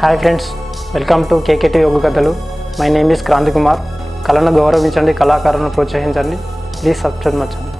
Hi friends welcome to KKT యోగ కథలు my name is Kranthi Kumar కళను గౌరవించండి కళాకారులను ప్రోత్సహించండి. ప్లీజ్ సబ్స్క్రైబ్ మచ్చండి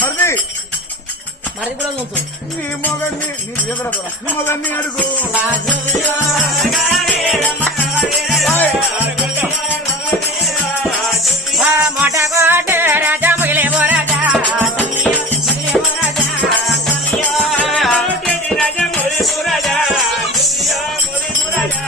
మరిది మరి కూడా ఉంటుంది నీ మొగన్ని నీ ఎదురదరా నీ మొగన్ని అడుగు. మొట్టగొట్ట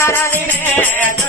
అమ్మా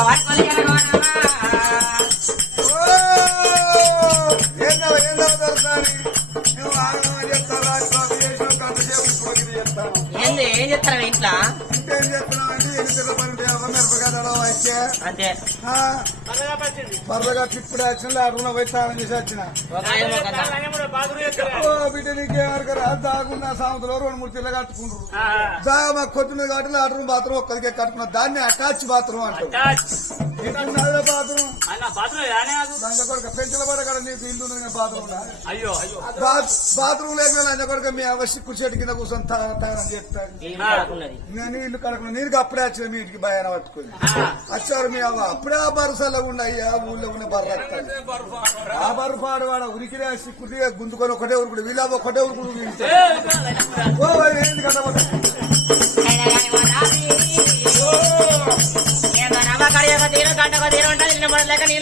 పని మిరపకాయలు వచ్చే అంతే. వరదగా ఇప్పుడు వచ్చిన అడుగున పోయి తానం చేసి వచ్చిన. బిడ్డ నీకేమరకరా దాగున్న సామెతలో రెండు మూడు పిల్లలు కట్టుకుంటారు. దాగా మాకు కొద్దిన కాబట్టి లాట్రూమ్ బాత్రూమ్ ఒక్కరికే కట్టుకున్నా. దాన్ని అటాచ్ బాత్రూమ్ అంటారు. ఎట్లున్నదో బాత్రూమ్. లంజ కొడుక పెంచల పడ కదా నీకు ఇల్లు బాత్రూమ్ అయ్యో బాత్రూమ్ లేక లంజ కొడుక మీ అవశ్య కుర్చీ కింద కూర్చొని తాగని చెప్తాను నేను ఇల్లు కడకున్నా నీకు అప్పుడే వచ్చిన మీ ఇంటికి భయాన పట్టుకుని. వచ్చారు మీ అవ్వ. అప్పుడే ఆ బరుసలో ఉండయ్యా ఊళ్ళో ఉన్న బర్ర. ఆ బర్రు పాడు వాడ ఉరికిరే సిక్కుడిగా గుంజుకొని ఒకటే ఉరుకుడు వీళ్ళ ఒకటే ఉరుకుడు ఏంది కదా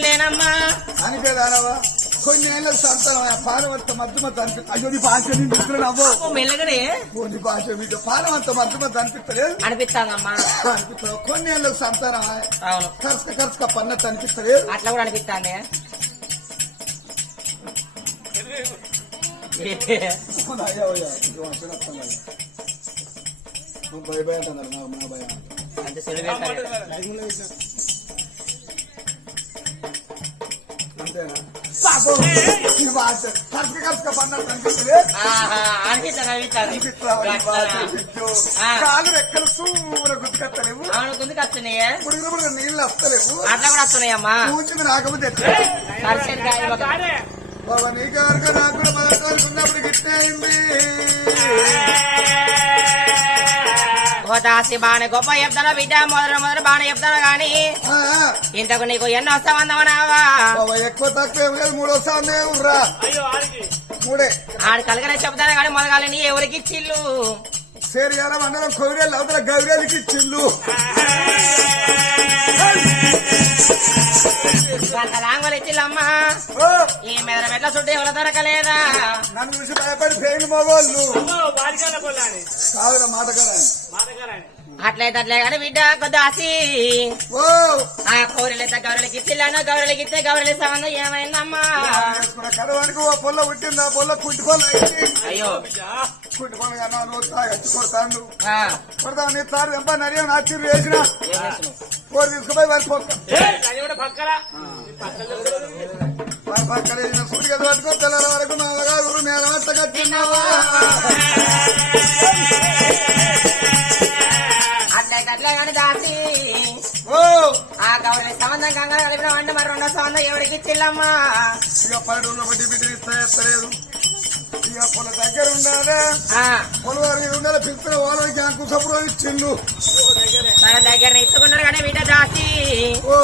అయినా కానీ కొన్ని ఏళ్ళ సంతానం పాలవంత మధ్య మధ్య అనిపిస్తుంది అయ్యో నీ భాష నేను చూస్తున్నాను అవ్వో ఓ మెల్లగనే. ఓ నీ భాష మీకు పాలవంత మధ్య మధ్య అనిపిస్తలేదు అనిపిస్తాందమ్మా. అనిపిస్తుంది కొన్ని ఏళ్ళ సంతానం అవును. కరుసుక కరుసుక పన్నట్టు అనిపిస్తలేదు అట్లా కూడా. నువ్వు భయ. భయ నా కాలు రెక్కలు సూర గుర్తుకొస్తలేవు అవును కిందకి వస్తున్నాయే నీళ్ళు వస్తలేవు అట్లా కూడా వస్తున్నాయమ్మా కూర్చుని రాకపోతే ఎట్లా? సరిసేది నీకు నాకు కూడా గిట్టే అయింది దాసి బాగా గొప్ప చెప్తాను బిడ్డ మొదలు మొదలు బాగా చెప్తాను గాని. ఆ, ఇంతకు నీకు ఎన్నో బాబా ఎక్కువ తక్కువ మూడో ఆడికి. మూడే. ఆడు కలగనే చెప్తాను కానీ మొదగాలని ఎవరికి ఇచ్చిల్లు? సేరియాల మండలం అవతల ఓ, ఈ మీద మెట్ల చుట్టూ ఎవరు దొరకలేదా? నన్ను చూసి భయపడి పెయిన్ మగోళ్ళు. బాలికల పొల్లాని కాదురా మాట కదా అట్లయితే అట్లే కానీ బిడ్డ కొద్దాసి ఓ. ఆ కోరిలైతే గౌరలకి ఇచ్చిల్లాను గౌరలకి ఇస్తే గౌరలి సంబంధం ఏమైందమ్మా? ఓ పొల్ల పుట్టింది ఆ పొల్ల కుట్టుకోలు అయ్యో. తాగొచ్చి కొడతాను ఆ, కొడతాను నీ తారు వెంప నడియా నాచి వేసిన. ఏం చేస్తున్నావు? కోరి తీసుకుపోయి వారి పొక్క. అది కూడా పక్కల? పక్కన సూటి కదా పట్టుకో తెల్లల వరకు మా అవగారు నేల పట్టగా తిన్నావా? గౌరవ సంబంధం కంగారు కలిపిన వంట మరి రెండో సంబంధం ఎవరికి ఇచ్చిల్లమ్మా? ఇక ఇక పొల దగ్గర ఆ, పొలవారి ఉండాలి పిలుపున వాళ్ళకి అంకు సప్పుడు ఇచ్చిండు దగ్గర ఇచ్చుకున్నారు కానీ బిడ్డ దాసి ఓ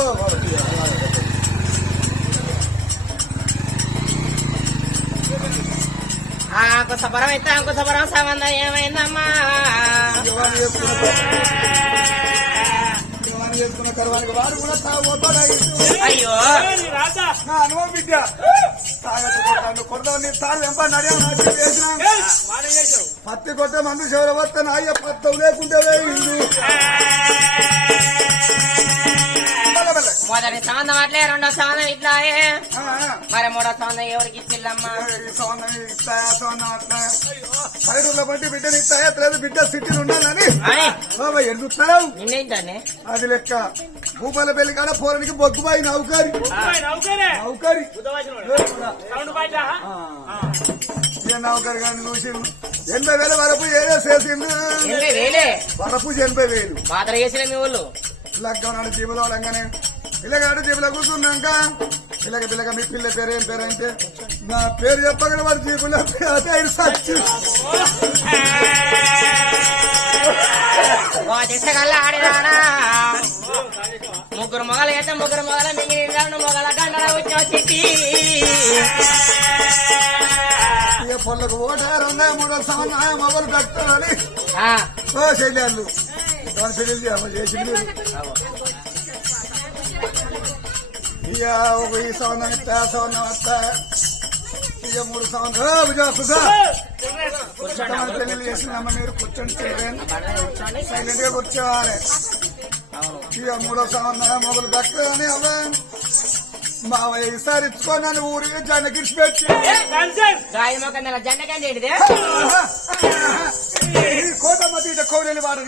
ఆ కుసపరం ఇస్తే అంకుశపరం సంబంధం ఏమైందమ్మా? జవాన్ చేసుకున్న కరవానికి వాడు కూడా అయ్యో. రాజా. నా అనుభవం బిడ్డ తాగట్టు కొడదాం నీ తాను వెంప నడియా నాటి వేసిన వాడే చేసావు పత్తి కొట్టే మందు చివరి వస్తే నాయ్య పత్తం లేకుంటే మొదటి సంబంధం అట్లే రెండో సంబంధం ఇట్లాయే. మరి మూడో సంబంధం ఎవరికి ఇచ్చిల్లమ్మా? పైరుల బట్టి బిడ్డని ఇస్తాయా లేదు బిడ్డ సిటీలు ఉండాలని ఎడుగుతావు నిన్నేంటండి అది లెక్క. భూపాల పెళ్ళి కాడ పోరానికి బొగ్గుబాయి నౌకారి. నౌకరే. నౌకారి. కానీ చూసి ఎనభై వేల వరపు ఏదో చేసిండు. వరపు ఎనభై వేలు. పాత్ర చేసిన మీ ఊళ్ళు లగ్గం లంగానే పిల్లగాడు జీబులో కూర్చున్నాక పిల్లగ పిల్లగ మీ పిల్ల పేరు ఏం పేరు అంటే నా పేరు చెప్పగల వాడు జీబులో పేరు సచ్చి ముగ్గురు మొగలు అయితే ముగ్గురు మొగల మిగిలిన రెండు మొగల గంటల వచ్చి పొల్లకు ఓటారు ఉన్నాయి మూడో సంవత్సరం మొబైల్ కట్టాలని ఆ, ఓ దాని ఇక ఒక ఈ సంవత్సరం ఇస్తా సంవత్సరం వస్తా ఇక మూడు సంవత్సరం విజయసుగా కూర్చోండి పెళ్ళి చేసినామా మీరు కూర్చొని కూర్చోండి సైలెంట్గా కూర్చోవాలి. ఇక మూడో సంవత్సరం మొదలు కట్టని అవ్వ. మా ఈసారి ఇచ్చుకోనని ఊరికి జన గిడిచిపెట్టి గాయ మొక్క నెల జెండకండి ఏంటిది కోట మధ్య ఇట కౌరేలు వాడ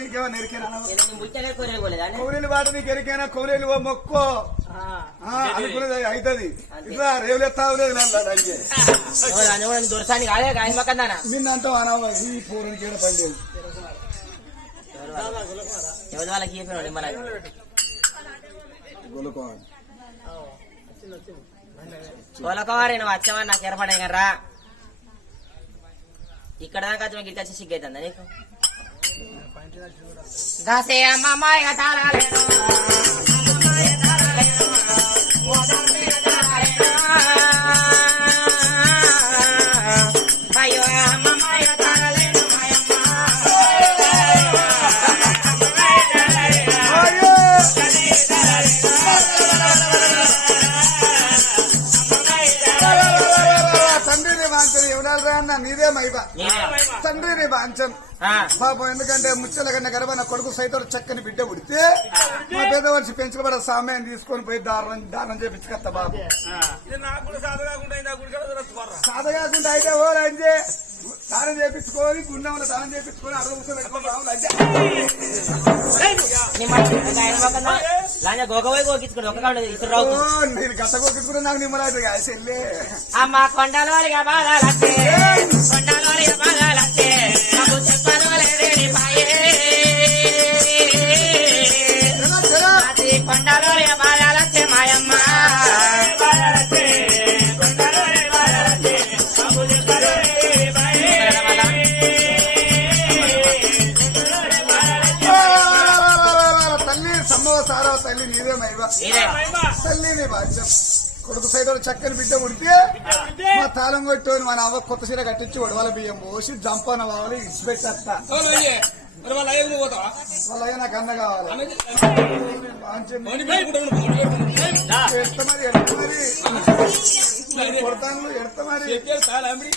బుచ్చలే కూరేయకూడదా? కౌరేలు వాడ నీకు ఎరికేనా? కౌరేలు ఓ మొక్కో. ఆ, అనుకున్నది అవుతుంది ఇట్లా రేవులే తావులేదు రంగే దొరసాని కాదే గాయ మొక్క దానా నిన్నంతా అనవ ఈ పూరానికి ఏడ పని లేదు. ఎవరి వాళ్ళకి చెప్పినాడు మన గొలుకోవాలి తోలకవారి నువ్వు వచ్చావని నాకు ఏర్పడే రా ఇక్కడ దాకా వచ్చి గిరికి వచ్చి సిగ్గైతుందా నీకు? దాసే అమ్మమ్మ ఇక తాళాలేను. అమ్మమ్మ అన్న నీదే మైబా నేనే. తండ్రిని వాంచను ఆ, పాపం ఎందుకంటే ముచ్చల కన్నా గర్భ నా కొడుకు సైతం చక్కని బిడ్డ పుడితే మా పెద్ద మనిషి పెంచబడ సామ్యాన్ని తీసుకొని పోయి దారం దానం చేపించుకత్త బాబు. సాధ కాకుండా అయితే ఓ రంజే దానం చేపించుకొని గుండెంలో దానం చేపించుకొని దా. లాంజ గోగపోయి గోకించుకుని ఒక నేను గత కొట్టుకుని నాకు నిమ్మలాంటి కాసెళ్ళే అమ్మ కొండలోనిగా బాగాలత్తే సైతం చక్కని బిడ్డ పుడితే మా తాళం కొట్టుకొని మన అవ్వ కొత్త సీర కట్టించి వడవల బియ్యం పోసి జంపన కావాలి ఇచ్చిపెట్టేస్తా. వాళ్ళ వాళ్ళ నాకు అన్న కావాలి. ఎడత మరి ఎడత మరి. కొడతాను ఎడత మరి. మరి.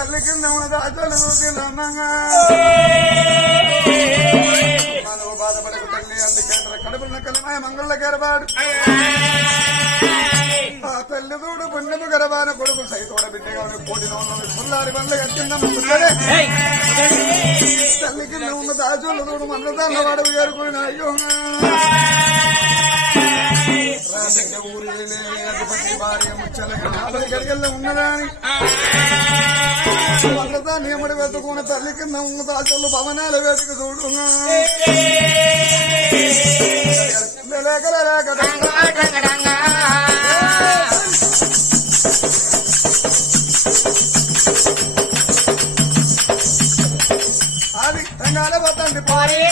చెప్పేది మరి తల్లి కింద ఉన్న దాతలు తిన్నగా మనవు బాధపడకు తల్లి అందుకే కడుపుల కలమాయ మంగళ గెరబాడు ఆ తల్లి చూడు పుణ్యము గరబాన కొడుకు సైతోడ బిడ్డగా కోటి నోళ్ళు పుల్లారి బండ్ల ఎత్తిందమ్మ తల్లికి నువ్వు దాచులు చూడు మందదాన్న వాడు గారు అయ్యో ఉన్నదాని మందదాన్ని ఎమ్మడి తల్లి కింద ఉన్న భవనాల వేటుకు చూడు అది రంగాల పోతండి. పోరే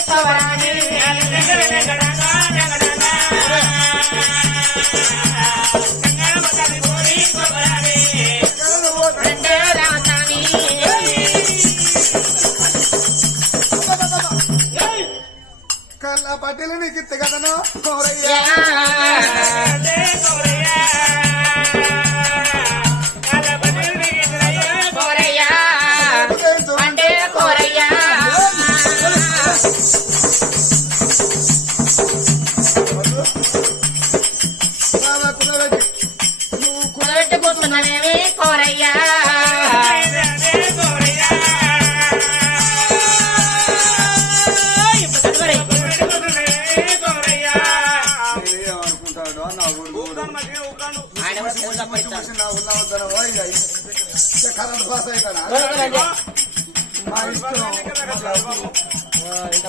కళ్ళ పట్టిలు నీకు ఇత్త కదను కోరయ్యా.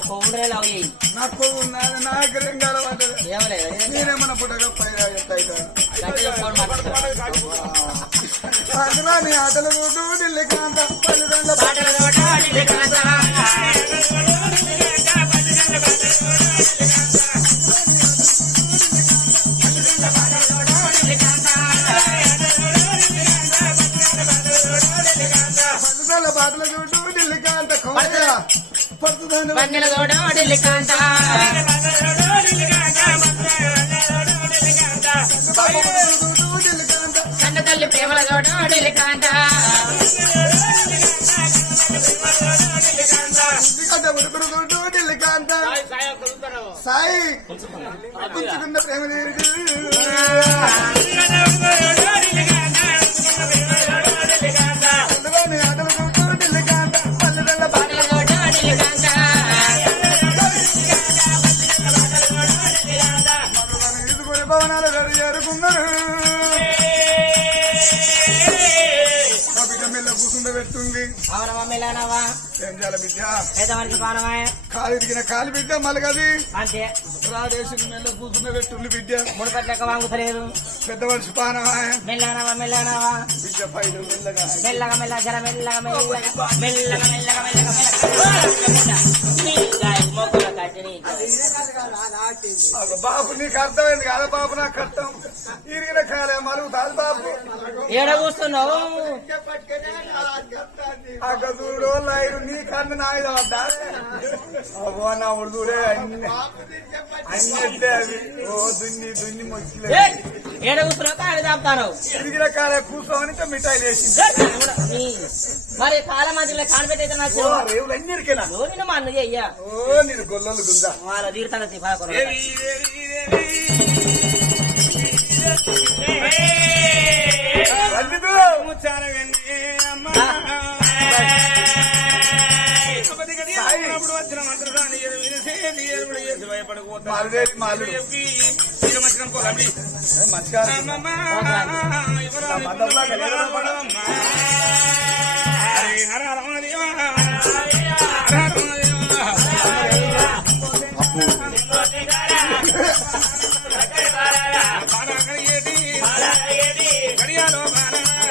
ఇంకా లవ్ చేయి నాకు ఏమలేదు పుట్టగా పైన పాటలు అందులో నీ ఆటలు కూతూ ఢిల్లీ కాంత పల్లెదండ పల్లెదండ పాటలు చూటూ ఢిల్లీ కాంత కోరయ్య పడుతుందని బండిల తోట ఢిల్లీ కాంత చూటూ ఢిల్లీ కాంత కన్న తల్లి ప్రేమల తోట ఢిల్లీ కాంత ఢిల్లీ ఉడుకుడు చూటూ ఢిల్లీ కాంత సాయి ప్రేమ మమ్మీలానవా ఏం చేయాలి బిడ్డ? కాలు ఇరిగిన కాలు బిడ్డ మలగది. అంతే. రాడేసి మెల్ల కూర్చుండ పెట్టుంది బిడ్డ. ముడిపట్ల లెక్క వాంగుతలేదు? పెద్ద మనిషి పానమాయ మెల్లనవా మెల్లనవా? బిడ్డ పైన మెల్లగా. మెల్లగా మెల్లగా మెల్లగా మెల్లగా మెల్లగా మెల్లగా మెల్లగా మెల్లగా. బాబు నీకు అర్థమైంది కదా బాబు నాకు అర్థం. ఇరిగిన కాలే మలుగుతాది బాబు ఏడ కూస్తున్నావు ఆ గదుడు లైరు నీ కన్ను నా మీద పడ్డా అవ్వ నా ఉడుదుడే అన్ని అన్ని అవి. ఓ దున్ని దున్ని మొచ్చిలే! ఏడ కూస్తున్నావు కాడి దాపుతాను ఇరిగిన కాలే కూర్చోమని మిఠాయి వేసింది మరి కాల మధ్యలో కానిపెట్టయితే నాకు రేవులు అన్ని ఇరికేనా? నిన్ను మా అన్నయ్య అయ్యా. ఓ నేను గొల్లలు గుందా వాళ్ళ మాలుదేవి మాలుడు మంచిగా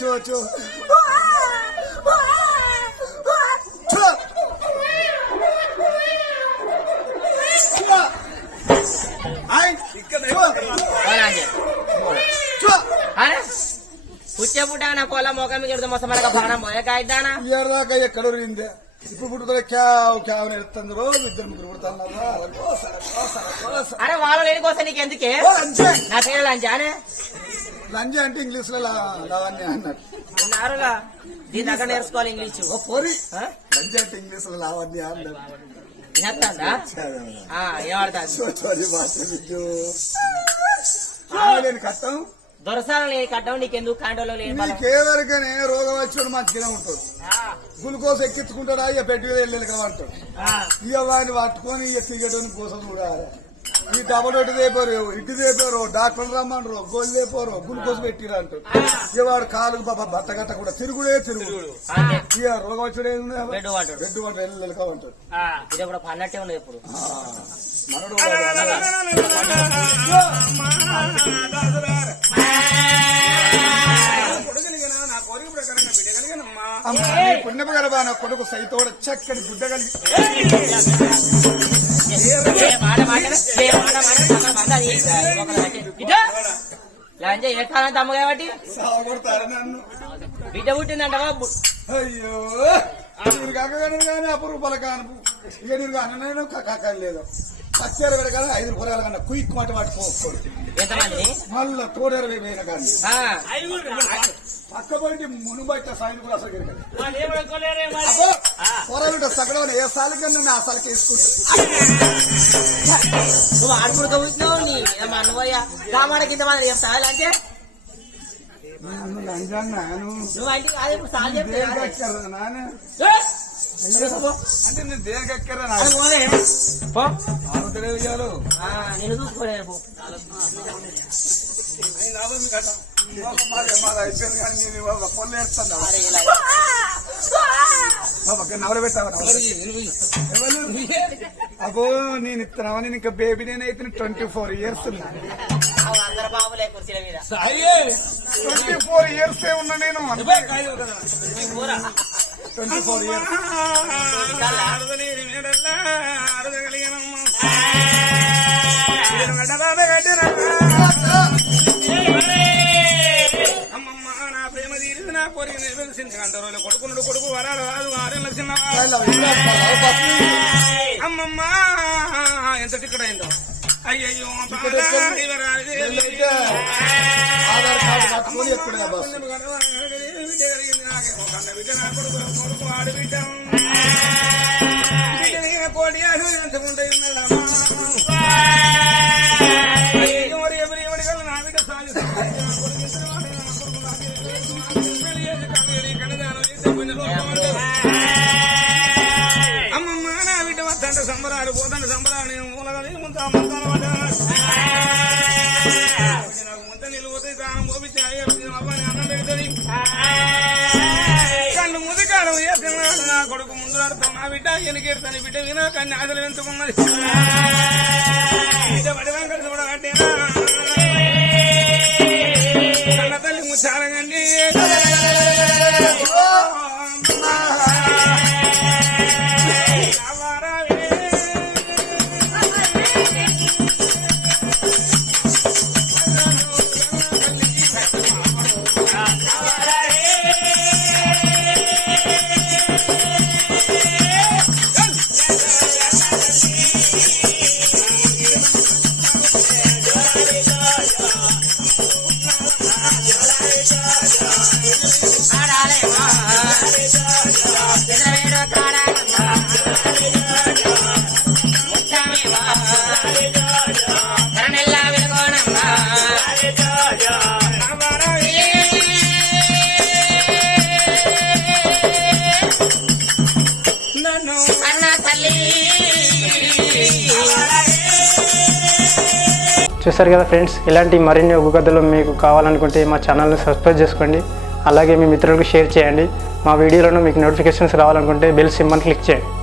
చో చో. ఆయ్. చో. చో. పుచ్చే పుట్టాన కోళ్ళ మోకం మీద మొసమలక బాణం పోయే కాయిద్దానా ఏడదాకా ఎక్కడ రిందే. ఇప్పుడు పుట్టుకొని క్యావ్ క్యావ్ నెడుతుంది రోజు. ఇద్దరు ముగ్గురు పుడుతున్నా అరే వాళ్ళు లేని కోసం నీకు ఎందుకే నా పేరు లంచానే లంజ అంటే ఇంగ్లీష్లో లావణ్య అన్నట్టు ఉన్నారుగా దీని దగ్గర నేర్చుకోవాలి ఇంగ్లీషు. ఓ పోరి. ఆ? లంజ అంటే ఇంగ్లీష్లో లావణ్య అన్నట్టు వినత్తాందా? ఆ, ఏమడతాంది చో చోరి మాట బిడ్డు ఆమెలేని కట్టం? దొరసాల లేని కట్టం నీకెందుకు? కాంటోలో లేని నీకేవరికనే రోగం వచ్చాడు మంచిగానే ఉంటుంది గ్లూకోజ్ ఎక్కించుకుంటాడా? ఇక పెట్టి వెళ్ళి అంటాడు ఇక వాడిని పట్టుకొని ఇక తీయటోని కోసం చూడాలి. ఈ డబల్ ఒకటి తేపారు ఇటు తేపారు డాక్టర్ రమ్మన్నారు గోళ్ళు తేపారు గ్లూకోజ్ పెట్టిరు అంటారు ఇక వాడు కాలు బాబా బట్ట గట్ట కూడా తిరుగుడే తిరుగుడు ఇక రోగం వచ్చాడు బెడ్ వాడు రెడ్డు వాడు వెళ్ళి వెళ్ళకంటాడు ఇది కూడా పన్నట్టే ఉండదు ఇప్పుడు. మనడు కొడుకు సైతోడ చక్కని గుడ్డ కలిగి ఏ లంచ కాలం తమ్ము కాబట్టి సాగొడతారు నన్ను బిడ్డ పుట్టిందంటవా అయ్యో నేను కాకగానే కానీ అపరూపాల కాను ఇక నేను అన్ననేను కాకలేదు ఐదు రూపాయలు కన్నా కుయిక్ మాట వాటి పోసుకోడు ఎంతమంది వేయన కానీ ఆ, పక్క పోయి మునుబట్ట సాయం కూడా అసలు. అబ్బో, కూరలు సగడం ఏ సాలికన్నా నా అసలుకి వేసుకుంటా నువ్వు ఆడుకుంటూ కూర్చున్నావు నీ మనవయ్య కామాడ కింద మంది చెప్తావా అంటే నన్ను లంజాను? నువ్వు అంటే అంటే నేను దేనికి ఎక్కారా ఆ, నేను చూసుకోలేదు అయిపోయింది కానీ నేను అబ్బో నేను ఇస్తున్నావా? నేను ఇంకా బేబీ నేనైతే twenty four years twenty four years ఉన్నా నేను. ట్వంటీ ఫోర్ ఇయర్స్ కొడుకునుడు కొడుకు వరాలు రాదు ఆరేళ్ళ చిన్నవాడు. అమ్మమ్మ ఎంత టికెట్ అయిందో అయ్యయ్యో. ఆధార్ కార్డు పట్టుకొని ఎక్కడ ఒక బిడ్డ కలిగింది కొడుకు బిడ్డ ఎనికెడతాను బిడ్డ విన కన్ను ఆశలు పెంచుకున్నది బిడ్డ బడి వెంకట చూడగట్టేనా చూసారు కదా ఫ్రెండ్స్ ఇలాంటి మరిన్ని ఉగ్గు కథలు మీకు కావాలనుకుంటే మా ఛానల్ని సబ్స్క్రైబ్ చేసుకోండి. అలాగే మీ మిత్రులకు షేర్ చేయండి. మా వీడియోలను మీకు నోటిఫికేషన్స్ రావాలనుకుంటే బెల్ సిమ్మని క్లిక్ చేయండి.